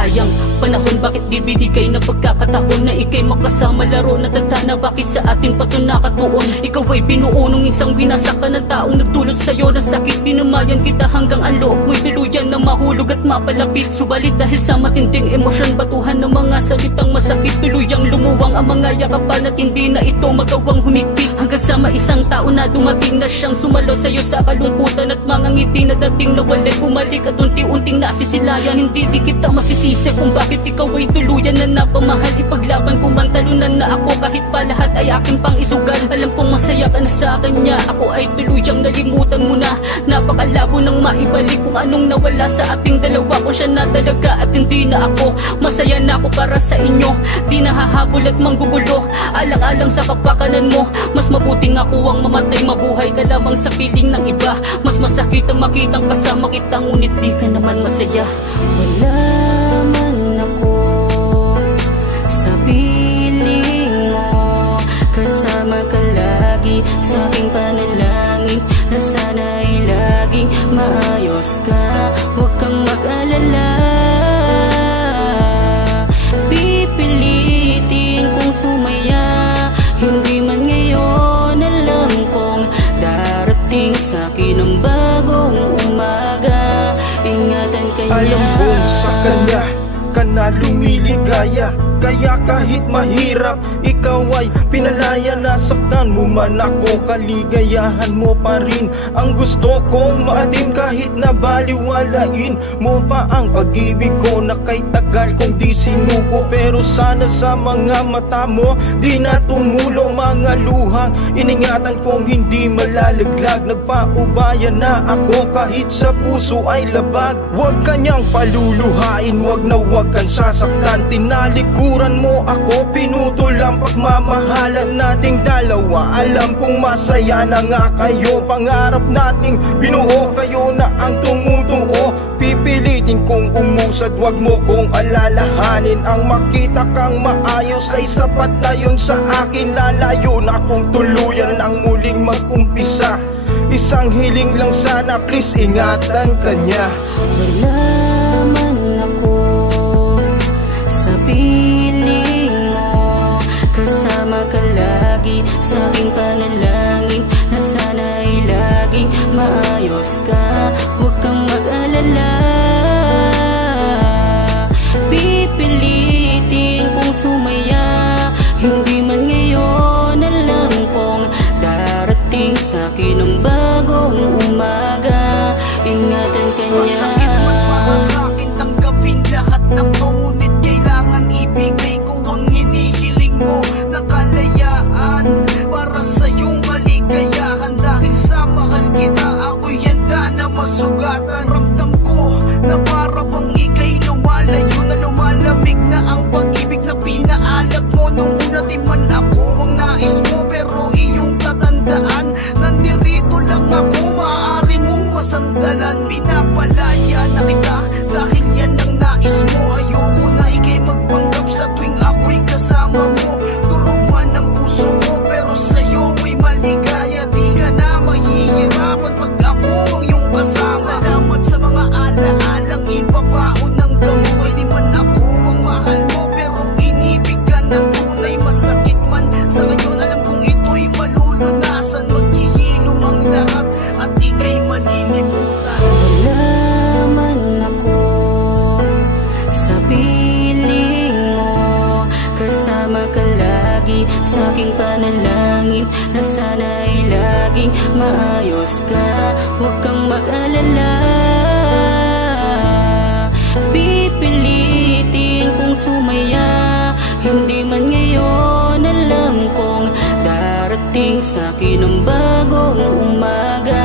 Sayang panahon, bakit di binigay na pagkakataon na ikay makasama laro na tadhana? Bakit sa atin pa ito nakatuon? Ikaw ay binuo nung isang winasak ka ng taong nagdulot sa'yo ng sakit. Dinamayan kita hanggang ang loob mo'y tuluyan na mahulog at mapalapit. Subalit dahil sa matinding emosyon, batuhan ng mga salitang masakit, tuluyang lumuwang ang mga yakapan at hindi na ito magawang humigpit. Hanggang sa isang tao na dumating na siyang sumalo sa'yo sa kalungkutan at mga ngiti na dating nawalay bumalik at unti-unting nasisilayan. Hindi di kita masisisi kung bakit ikaw ay tuluyan na napamahal. Ipaglaban ko man talunan na ako kahit pa lahat ay aking pang isugal. Alam kong masaya ka na sa kanya, ako ay tuluyang nalimutan mo na. Napakalabo nang maibalik kung anong nawala sa ating dalawa. Kung siya na talaga at hindi na ako, masaya na ako para sa inyo. Di nahahabol at manggugulo, alang-alang sa kapakanan mo. Mas mabuting ako ang mamatay, mabuhay ka lamang sa piling ng iba. Mas masakit ang makitang kasama kita, ngunit di ka naman masaya. Wala man ako sa piling mo, kasama ka lagi sa aking panalangin na sana ay laging maayos ka. Huwag kang mag-alala, pipilitin kong sumaya. Hindi man ngayon, alam kong darating sa'kin ang bagong umaga. Ingatan kanya. Alam kong sa kanya ka na lumiligaya, kaya kahit mahirap ikaw ay pinalaya. Nasaktan mo man ako, kaligayahan mo pa rin ang gusto kong maatim. Kahit na baliwalain mo pa ang pag-ibig ko na kay tagal kong di sinuko. Pero sana sa mga mata mo di na tumulong mga luhang iningatan kong hindi malalaglag. Nagpaubaya na ako kahit sa puso ay labag. Huwag kanyang paluluhain, huwag na huwag kang sasaktan. Tinalikuran mo ako, pinutol ang pagmamahalan nating dalawa. Alam kong masaya na nga kayo, pangarap nating binuo kayo na ang tumutuo. Pipilitin kong umusad, wag mo kong alalahanin. Ang makita kang maayos ay sapat na yun sa akin. Lalayo na kung tuluyan ang muling mag-umpisa. Isang hiling lang sana, please ingatan kanya. Wala man ako sa piling mo, kasama ka lagi sa aking panalangin na sana ay laging maayos ka. Huwag kang mag-alala, pipilitin kong sumaya. Hindi man ngayon, alam kong darating sa'kin ang bagong umaga. Ingatan kanya. Masakit man para sa'kin tanggapin lahat ng to, ngunit kailangan ibigay ko ang hinihiling mo na kalayaan para sa iyong kaligayahan. Dahil sa mahal kita, ako'y handa na masugatan. Ramdam ko na para bang ika'y lumalayo, na lumalamig na ang pag-ibig na pinaalap mo. Nung una di man ako ang nais mo, pero iyong tatandaan, nandirito lang ako, maaari mong masandalan. Pinapalaya na kita dahil yan ang nais mo. Ayoko na ika'y magpanggap sa tuwing ako'y kasama mo. Durog man ang puso ko, pero sa'yo ay maligaya. Di ka na mahihirapan pag ako ang iyong kasama. Salamat sa mga alaalang ipapaon ng damo. Ay di man ako ang mahal mo, pero inibig ka ng tunay. Masakit man sa ngayon, alam kong ito'y malulunasan. Maghihilom ang lahat at ika'y malilimutan. Wala man ako sa piling mo, kasama ka lagi sa aking panalangin na sana ay laging maayos ka. Huwag kang mag-alala, pipilitin kong sumaya. Hindi man ngayon, alam kong darating sa'kin ang bagong umaga.